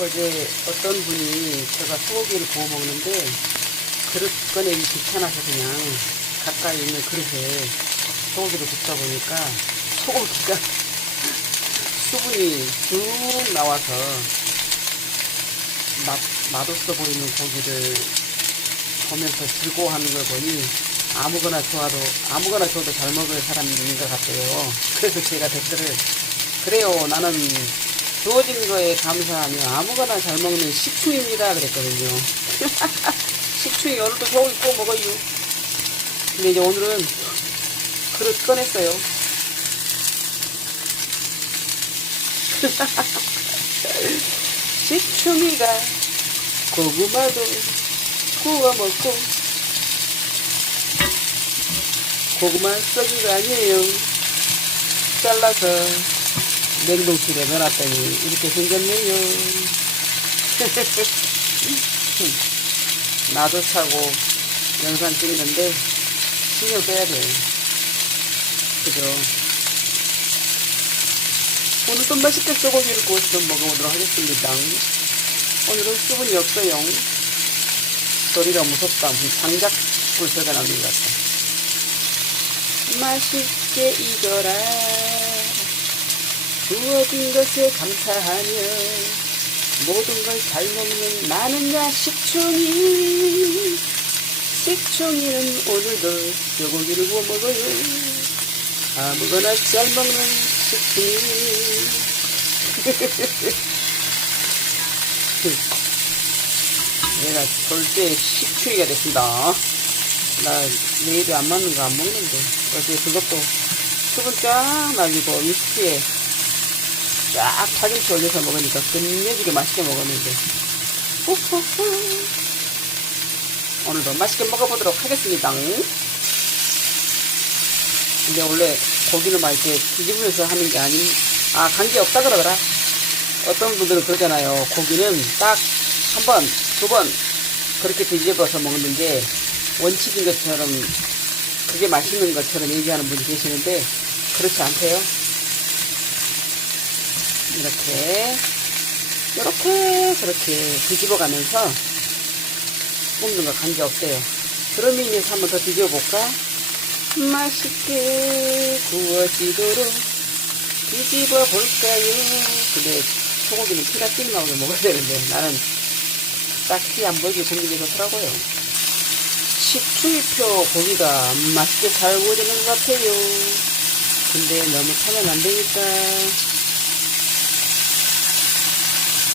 어제 어떤 분이 제가 소고기를 구워 먹는데 그릇 꺼내기 귀찮아서 그냥 가까이 있는 그릇에 소고기를 굽다 보니까 소고기가 수분이 쭉 나와서 맛, 맛없어 보이는 고기를 보면서 즐거워하는 걸 보니 아무거나 좋아도 아무거나 줘도 잘 먹을 사람인 것 같아요. 그래서 제가 댓글을 그래요 나는 주어진 거에 감사하며 아무거나 잘 먹는 식충입니다 그랬거든요. 식충이 오늘도 소고기 구워 먹어요. 근데 이제 오늘은 그릇 꺼냈어요. 식충이가 고구마도 구워 먹고 고구마 썩이가 아니에요. 잘라서 냉동실에 넣어놨더니 이렇게 생겼네요. 나도 차고 영상 찍는데 신경 써야 돼. 그죠? 오늘도 맛있게 소고기를 구워서 좀 먹어보도록 하겠습니다. 오늘은 수분이 없어요. 소리가 무섭다. 무슨 장작 불 소리가 나는 것 같다. 맛있게 익어라. 주어진 것에 감사하며 모든 걸 잘 먹는 나는 야 식충이. 식충이는 오늘도 소고기를 구워 먹어요. 아무거나 잘 먹는 식충이. 내가 절대 식충이가 됐습니다. 나 내일이 안 맞는 거 안 먹는데 어제 그것도 수분 쫙 날리고 위스키에 쫙 파김치 올려서 먹으니까 끝내주게 맛있게 먹었는데 후후후. 오늘도 맛있게 먹어보도록 하겠습니다 근데 원래 고기를 막 이렇게 뒤집으면서 하는 게 아닌 아 관계 없다 그러더라 어떤 분들은 그러잖아요 고기는 딱 한 번, 두 번 그렇게 뒤집어서 먹는 게 원칙인 것처럼 그게 맛있는 것처럼 얘기하는 분이 계시는데 그렇지 않대요. 이렇게 이렇게 저렇게 뒤집어 가면서 굽는 거 관계없대요. 그런 의미에서 한번 더 뒤집어 볼까? 맛있게 구워지도록 뒤집어 볼까요? 근데 소고기는 피가 띵 나오게 먹어야 되는데 나는 딱히 안 보이게 굽는 게 좋더라고요. 식충이표 고기가 맛있게 잘 구워지는 것 같아요. 근데 너무 타면 안 되니까